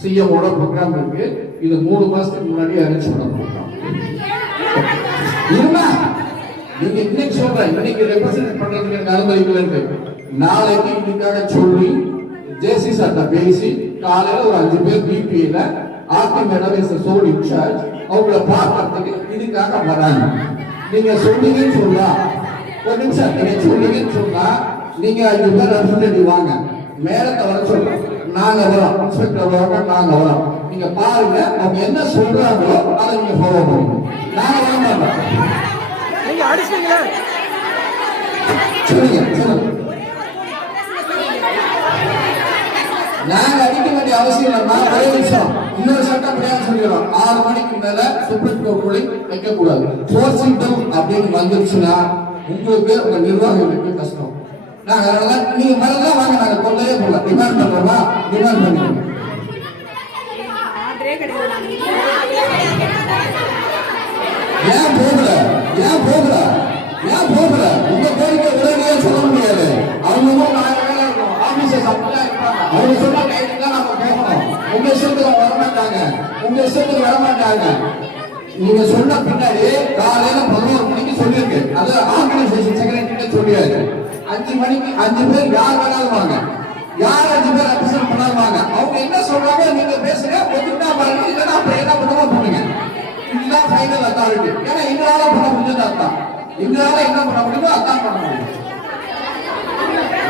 சிஎமோட program இருக்கு. இது 3 மாசத்துக்கு முன்னாடி அரேஞ்ச் பண்ண ப்ரோக்ராம். நீங்க இன்னைக்கு சொல்றேன், இன்னைக்கு ரெப்ரசென்ட் பண்றதுக்கு எனக்கு அனுமதிக்கலன்னு, நாளைக்கு இதுக்காக சொல்லி ஜேசி சார்ட்ட பேசி காலையில ஒரு 5 பேர் பிபிஏல RD madam is sole incharge அவங்கள பார்க்கறதுக்கு இதுக்காக வராங்க. நீங்க சொன்னீங்கன்னு சொன்னா, ஒரு நிமிஷம், நீங்க சொன்னீங்கன்னு சொன்னா நீங்க 5 பேர் ரெப்ரசென்டேட்டிவ் வாங்க, மேலத்தை வர சொல்றோம், நாங்க வரோம், இன்ஸ்பெக்டர் வரோம், நாங்க வரோம். நீங்க பாருங்க அவங்க என்ன சொல்றாங்களோ அதை நீங்க ஃபாலோ பண்ணுங்க. நாங்க வர மாட்டோம். நீங்க அடிச்சீங்களா? சொல்லுங்க சொல்லுங்க. நாங்க அடிக்க வேண்டிய அவசியம் இல்லைன்னா ஒரே நிமிஷம் இன்னொரு சட்டம் கிடையாது சொல்லிடுறோம். 6 மணிக்கு மேல சுப்ரீம் கோர்ட் ரூலிங் வைக்க கூடாது. ஃபோர்சிங்டம் அப்படின்னு வந்துருச்சுன்னா உங்களுக்கு உங்க நிர்வாகங்களுக்கு கஷ்டம். நாங்க அதனால நீங்க மறந்துதான் வாங்க, நாங்க கொள்ளையே போல டிமாண்ட் பண்றோமா, டிமாண்ட் பண்ணிக்கணும். ஏன் போகல, ஏன் போகல, ஏன் போகல? உங்க கோரிக்கை உடனே சொல்ல முடியாது. அவங்க ஆபீசர்ஸ் அப்படிதான் இருப்பாங்க. அவங்க சொன்ன டைத்துக்கு தான் நம்ம போகணும். உங்க இஷ்டத்துக்கு வரமாட்டாங்க, உங்க இஷ்டத்துக்கு வரமாட்டாங்க. நீங்க சொன்ன பின்னாடி காலையில 11 மணிக்கு சொல்லியிருக்கு, அது ஆர்கனைசேஷன் செக்ரட்டரி சொல்லியாரு. 5 மணிக்கு 5 பேர் யார் வேணாலும் வாங்க, யார் 5 பேர் ரெப்ரசென்ட் பண்ணாலும் வாங்க. அவங்க என்ன சொல்றாங்க நீங்க பேசுங்க, ஒத்துக்கிட்டா பாருங்க, இல்லைன்னா அப்புறம் என்ன பண்ணுவோம் பண்ணுங்க. இதுதான் ஃபைனல் அத்தாரிட்டி. ஏன்னா எங்களால பண்ண முடிஞ்சது அதான், எங்களால என்ன பண்ண முடியுமோ அதான் பண்ண முடியும்.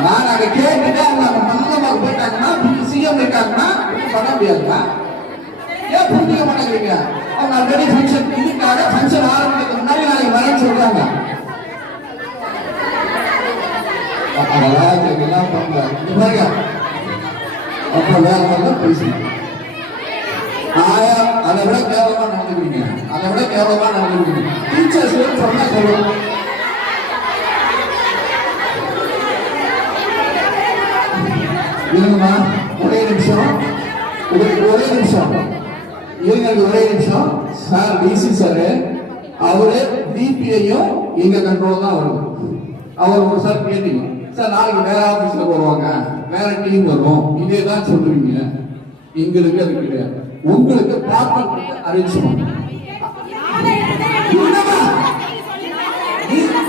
நான் அங்க கேட்டுட்டு அவங்க மந்தமாக போயிட்டாங்கன்னா, சிஎம் இருக்காங்கன்னா பண்ண முடியாதுமா. ஏன் புரிஞ்சுக்க மாட்டேங்கிறீங்க? அவங்க ஆல்ரெடி ஃபங்க்ஷன், இதுக்காக ஃபங்க்ஷன் ஆரம்பிக்கிறதுக்கு முன்னாடி நாளைக்கு வரேன்னு சொல்றாங்க. அதெல்லாம் பண்ணல. பாருங்க அப்புறம் வேற மாதிரி பேசுங்க. அதை விட கேவலமா நடந்துக்கிறீங்க, அதை விட கேவலமா நடந்துக்கிறீங்க. டீச்சர்ஸ் சொன்னா சொல்லுவோம். இருங்கம்மா, ஒரே நிமிஷம், ஒரே நிமிஷம் இருங்க, ஒரே நிமிஷம். சார் டிசி சார் அவரு டிபிஐயும் எங்க கண்ட்ரோல் தான் வரும். அவர் ஒரு சார் கேட்டீங்க, சார் நாளைக்கு வேற ஆபீஸ்ல வருவாங்க, வேற டீம் வரும், இதே தான் சொல்றீங்க. எங்களுக்கு அது கிடையாது. உங்களுக்கு ப்ராப்பர் அரேஞ்ச் பண்ணுங்க.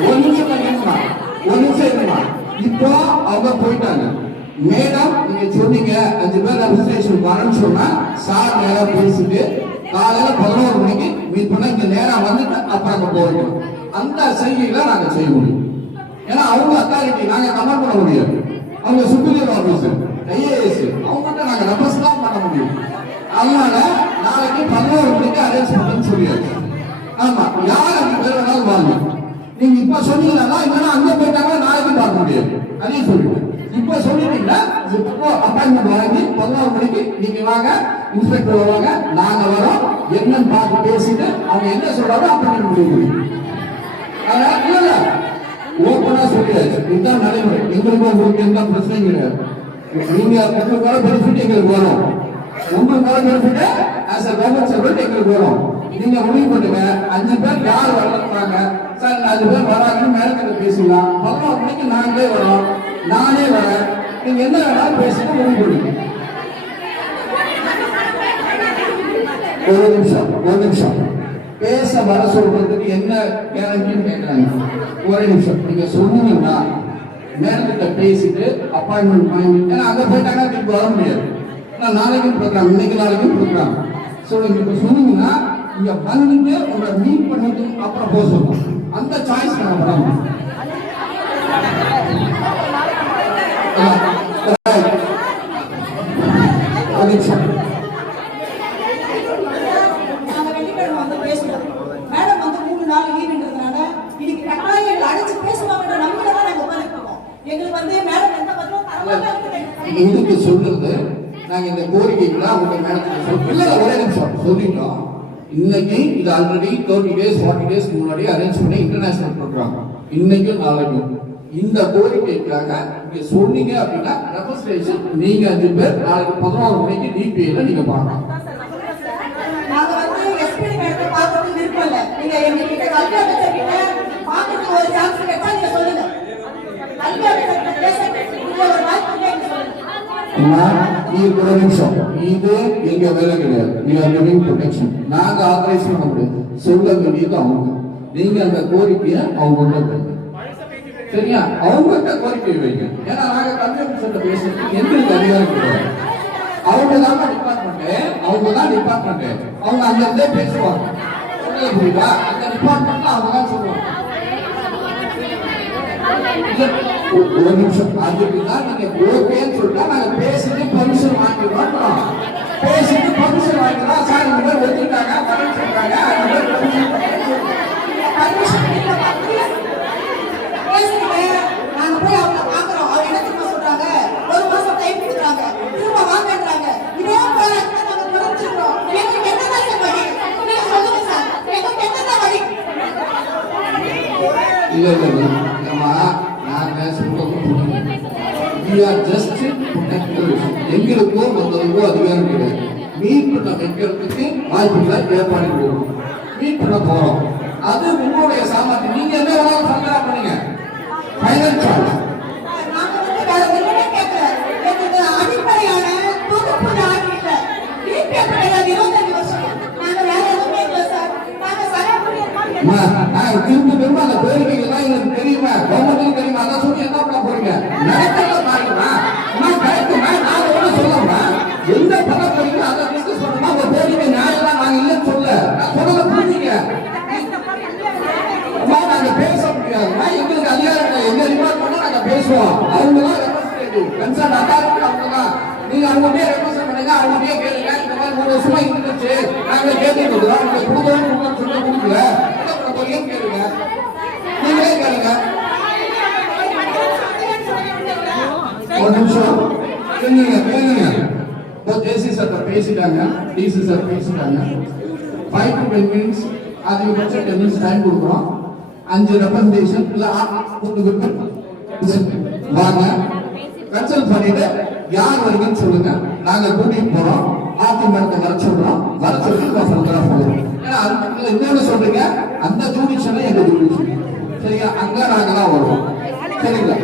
ஒரு நிமிஷம் இருங்கம்மா, ஒரு நிமிஷம் இருங்கம்மா. இப்போ அவங்க போயிட்டாங்க. மேடம் நீங்க சொன்னீங்க 5 பேர் ரெப்ரசன்டேஷன் வரேன்னு சொன்னா சார் நேரா பேசிட்டு காலையில 11 மணிக்கு மீட் பண்ண இங்க நேரா வந்துட்டு அப்புறம் அங்க போறோம். அந்த செய்திகளை நாங்க செய்ய முடியும். ஏன்னா அவங்க அத்தாரிட்டி, நாங்க கமெண்ட் பண்ண முடியாது. அவங்க சுப்பீரியர் ஆபீசர் ஐஏஎஸ், அவங்க நாங்க ரெப்ரசன்ட் தான் பண்ண முடியும். அதனால நாளைக்கு 11 மணிக்கு அரேஞ்ச் பண்ணுன்னு சொல்லியாச்சு. ஆமா, யார் 5 பேர் வேணாலும் வாங்க. நீங்க இப்ப சொன்னீங்கன்னா இல்லைன்னா அங்க போயிட்டாங்கன்னா நாளைக்கு பார்க்க முடியாது. அதையும் சொல்லிடுவேன். இப்ப சொல்லிட்டீங்கன்னா அப்பாயின்மெண்ட் வாங்கி 11 மணிக்கு நீங்க வாங்க, இன்ஸ்பெக்டர் வருவாங்க, நாங்க வரோம், என்னன்னு பார்த்து பேசிட்டு அவங்க என்ன சொல்றாங்க அப்பாயின்மெண்ட் முடியும். அதனால இல்ல ஓப்பனா சொல்லியாச்சு, இதுதான் நடைமுறை. எங்களுக்கு உங்களுக்கு எந்த பிரச்சனையும் கிடையாது. நீங்க உங்களுக்கு வர பெனிஃபிட் எங்களுக்கு வரும், உங்களுக்கு வர benefit as a government servant எங்களுக்கு வரும். நீங்க முடிவு பண்ணுங்க. 5 பேர் யார் வர்றாங்க சார், 5 பேர் வராங்கன்னு மேல பேசிக்கலாம். 11 மணிக்கு நாங்களே வரோம், நானே வரேன், நீங்க என்ன வேணாலும் பேசுங்க, முடிவு பண்ணுங்க. ஒரு நிமிஷம் பேச வர சொல்றதுக்கு என்ன கேரண்டின்னு கேட்கறாங்க. ஒரு நிமிஷம் நீங்க சொன்னீங்கன்னா மேடத்திட்ட பேசிட்டு அப்பாயின்மெண்ட் வாங்கிட்டு, ஏன்னா அங்க போயிட்டாங்கன்னா திருப்பி வர முடியாது. நாளைக்கும் ப்ரோக்ராம், இன்னைக்கு நாளைக்கும் ப்ரோக்ராம். ஸோ நீங்க இப்போ சொன்னீங்கன்னா இங்க வந்துட்டு உங்களை மீட் பண்ணிட்டு அப்புறம் போக சொல்லுவோம். அந்த சாய்ஸ் நான் பண்ணணும். ஒரு நிமிஷம் இதுக்கு சொல்றது, நாங்க இந்த கோரிக்கைகள்லாம் உங்க மேல ஒரே நிமிஷம் சொல்லிட்டோம். இன்னைக்கு இது ஆல்ரெடி 30 days 40 days முன்னாடி அரேஞ்ச் பண்ணி இன்டர்நேஷனல் ப்ரோக்ராம். இன்னைக்கும் நாளைக்கும் இந்த கோரிக்கைக்காக நீங்க சொன்னீங்க அப்படின்னா ரெப்ரசன்டேஷன் நீங்க 5 பேர் நாளைக்கு 11 மணிக்கு டிபிஐல நீங்க பார்க்கலாம். நாங்க வந்து எஸ்பி மேடத்தை பார்க்கறது விருப்பம் இல்ல. நீங்க எங்ககிட்ட கல்வி அமைச்சர்கிட்ட பார்க்கறதுக்கு ஒரு சான்ஸ் கிடைச்சா நீங்க சொல்லுங்க. கல்வி அமைச்சர்கிட்ட பேச ஒரு வாய்ப்பு சொல்லுங்க. அம்மா இது ஒரு நிமிஷம், இது எங்க வேலை கிடையாது. We are giving protection. நாங்க ஆதரைஸ் பண்ண முடியாது. சொல்ல வேண்டியது அவங்க. நீங்க அந்த கோரிக்கையை அவங்க வைங்க. சரியா? அவங்ககிட்ட கோரிக்கை வைங்க. ஏன்னா நாங்க கம்யூனிஸ்ட் பேசுறது எங்களுக்கு அதிகாரம் கிடையாது. அவங்க தான் டிபார்ட்மெண்ட். அவங்க அங்க இருந்தே பேசுவாங்க. சொல்லுங்க புரியுதா? அந்த டிபார்ட்மெண்ட்ல அவங்க தான் சொல்லுவாங்க. ஒரு நிமிஷம், அதுக்குதான் நீங்க ஓகேன்னு சொல்லிட்டா நாங்க பேசிட்டு பர்மிஷன் வாங்கிடுறோம். பேசிட்டு பர்மிஷன் வாங்கிடுறோம். சார் இந்த மாதிரி ஒத்துக்கிட்டாங்க, வரேன்னு சொல்றாங்க. நாங்க போய் அவங்க பாக்குறோம். அவங்க என்ன தெரியுமா சொல்றாங்க? 1 மாசம் டைம் கொடுக்குறாங்க, திரும்ப வாங்கன்றாங்க. இதே போராட்டத்தை நாங்க தொடர்ந்துருக்கோம். எங்களுக்கு என்னதான் சார் வழி? நீங்க சொல்லுங்க சார், எங்களுக்கு என்னதான் வழி? இல்ல அம்மா, நாங்க சொல்றது we are just protectors. எங்களுக்கோ மற்றவங்களுக்கோ அதிகாரம் கிடையாது. மீட் பண்ண வைக்கிறதுக்கு வாய்ப்புகளை ஏற்பாடு போகும். மீட் பண்ண போறோம். அது உங்களுடைய சாமர்த்தியம். நீங்க என்ன வேணாலும் ஃபர்தரா பண்ணுங்க. Final choice. நாங்க வந்து வேற ஒண்ணுமே கேட்கல. எங்களுக்கு அடிப்படையான தொகுப்பு தான் இல்ல. டிபிஎஃப் கிடையாது 25 வருஷம். நாங்க வேற எதுவுமே இல்ல சார். நாங்க சராசரி அம்மா, நான் திரும்ப அந்த கோரிக்கைகள்லாம் எங்களுக்கு தெரியுமா? கவர்மெண்ட்டுக்கு தெரியுமா? அதான் சொல்லி என்ன பண்ண போறீங்க? நடக்கிறத பாருங்கம்மா. அம்மா கரெக்டுமா? நாங்க ஒன்றும் சொல்லணுமா? எந்த பணம் கிடைக்கும் அதை டிஸ்கஸ் பண்ணணுமா? உங்க கோரிக்கை நியாயம்லாம் நாங்க இல்லைன்னு சொல்ல. நான் சொல்றத புரிஞ்சுங்க. அம்மா, நாங்க பேச முடியாதுமா. எங்களுக்கு அதிகாரம் இல்லை. எங்க டிபார்ட்மெண்ட் நாங்க பேசுவோம். அவங்க தான் ரெப்ரசன்டேட்டிவ், கன்சர்ன் அத்தாரிட்டி அவங்க தான். நீங்க அவங்ககிட்டயே ரெப்ரசன்ட் பண்ணுங்க, அவங்ககிட்டயே கேளுங்க. இந்த மாதிரி 3 வருஷமா இருந்துச்சு, நாங்க கேட்டுட்டு இருக்கிறோம். நீங்க கொடுக்கணும்னு சொல்ல கொடுக்கல. கேளுங்க, நீங்களே கேளுங்க. ஒரு நிமிஷம் கேளுங்க. ஜேசி சார் பேசிட்டாங்க, டிசி சார் பேசிட்டாங்க. 5 to 10 minutes அதிகபட்சம் 10 minutes டைம் கொடுக்குறோம். 5 ரெப்ரசன்டேஷன் இல்ல வாங்க, கன்சல்ட் பண்ணிட்டு யார் வருங்கன்னு சொல்லுங்க. நாங்க கூட்டிட்டு போறோம். ஆர்டிமெண்ட் வர சொல்றோம். வர சொல்லி ஃபர்தரா போறோம். ஏன்னா அதுக்கு இன்னொன்னு சொல்றீங்க, அந்த ஜூடிஷியல் எங்க ஜூடிஷியல் சரியா? அங்க நாங்க தான் வருவோம். சரிங்களா?